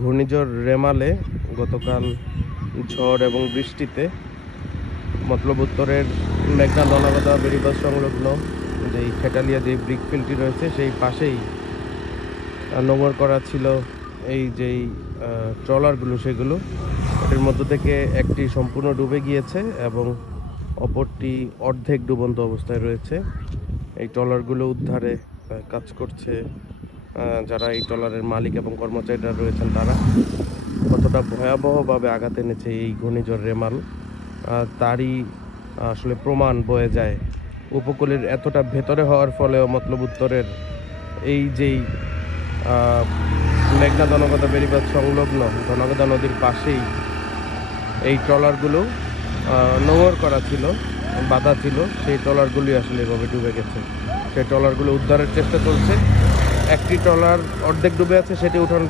ঘূর্ণিঝড় রেমালে গতকাল ঝড় এবং বৃষ্টিতে মতলব উত্তরের মেঘনা দনাগদা বেড়িবাঁধ সংলগ্ন যেই খেটালিয়া যে ব্রিক ফিল্ডটি রয়েছে সেই পাশেই নোঙর করা ছিল এই যেই ট্রলারগুলো, সেগুলো এর মধ্য থেকে একটি সম্পূর্ণ ডুবে গিয়েছে এবং অপরটি অর্ধেক ডুবন্ত অবস্থায় রয়েছে। এই ট্রলারগুলো উদ্ধারে কাজ করছে যারা এই ট্রলারের মালিক এবং কর্মচারীরা রয়েছেন তারা। কতটা ভয়াবহভাবে আঘাত এনেছে এই ঘূর্ণিঝড় রেমাল তারই আসলে প্রমাণ বয়ে যায়। উপকূলের এতটা ভেতরে হওয়ার ফলেও মতলব উত্তরের এই যেই মেঘনা দনগদা বেড়িবাঁধ সংলগ্ন দনগদা নদীর পাশেই এই ট্রলারগুলো নোঙর করা ছিল, বাধা ছিল, সেই ট্রলারগুলি আসলে এভাবে ডুবে গেছে। সেই ট্রলারগুলো উদ্ধারের চেষ্টা চলছে। একটি ট্রলার অর্ধেক ডুবে আছে, সেটি উঠানোর